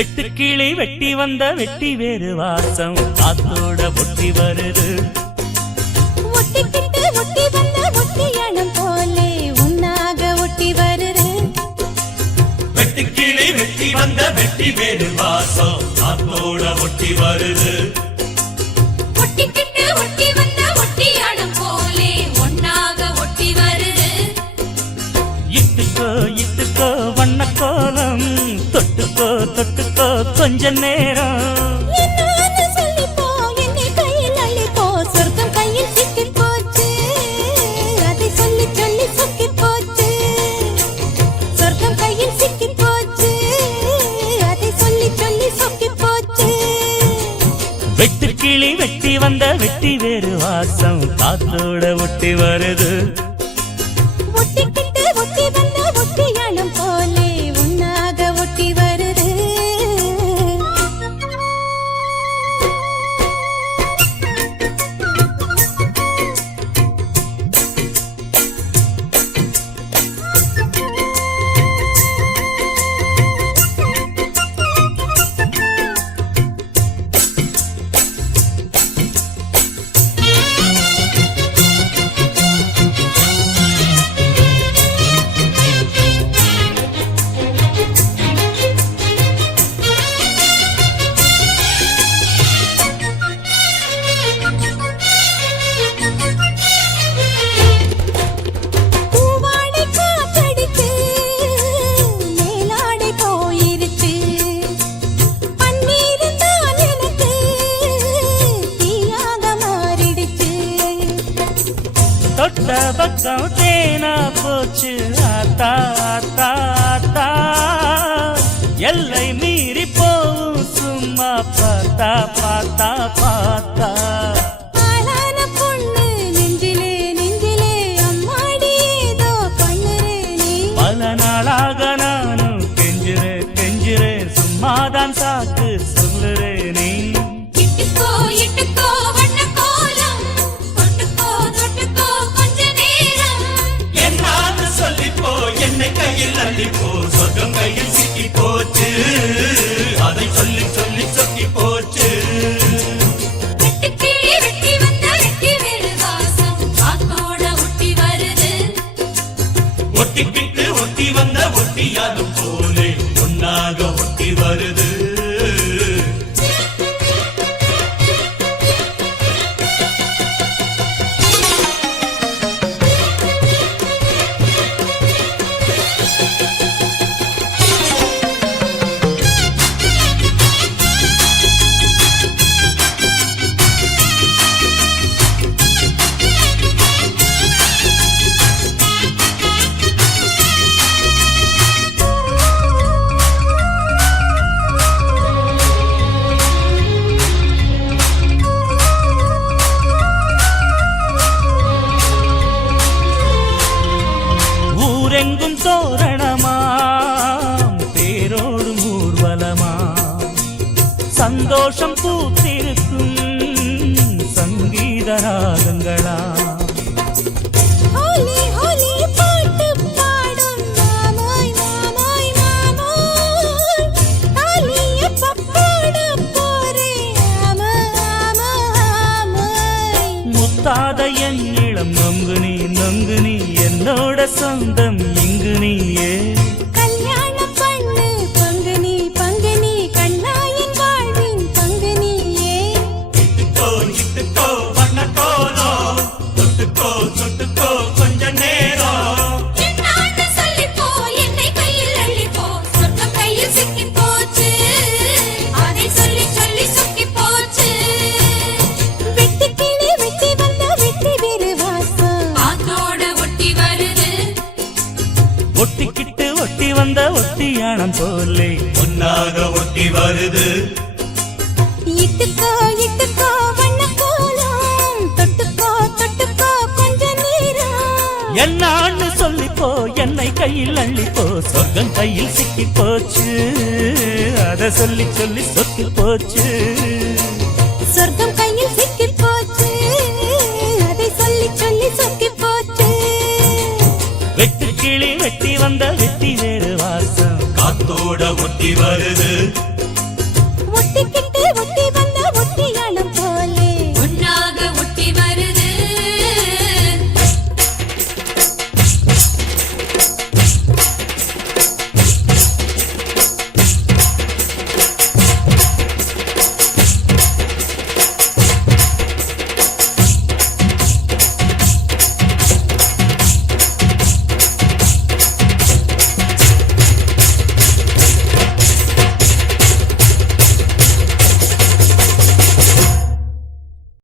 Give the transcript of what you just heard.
வெட்டு கிளி வெட்டி வந்த வெட்டி வேறு வாசம். காத்தோட ஒட்டி வருது. வெட்டுக்கிளி வெட்டி வந்த வெட்டி வேறு வாசம். காத்தோட ஒட்டி வருது. கொஞ்ச நேரம். வெட்டு கிளி வெட்டி வந்த வெட்டி வேறு வாசம். காத்தோட ஒட்டி வருது. சத்தம் தேனா போச்சு ஆத்தா ஆத்தா ஆத்தா எல்லை மீறி போவும் சும்மா பார்த்தா பார்த்தா பார்த்தா. சந்தோஷம் பூத்திருக்கும் சங்கீத ராகங்களா முத்தாத என் இளம் நொங்கு நீ நொங்கு நீ என்னோட சொந்தம் இங்கு நீயே. ஒட்டிக்கிட்டு ஒட்டி வந்த ஒட்டியானம் போலே. ஒன்னாக ஒட்டி வருது. இட்டுக்கோ இட்டுக்கோ வண்ண போலாம். தொட்டுக்கோ தொட்டுக்கோ கொஞ்ச நேரம். என்னான்னு சொல்லிப்போ என்னை கையில் அள்ளிப்போ. சொர்க்கம் கையில் சிக்கி போச்சு அத சொல்லி சொல்லி சொத்து போச்சு சொர்க்கம்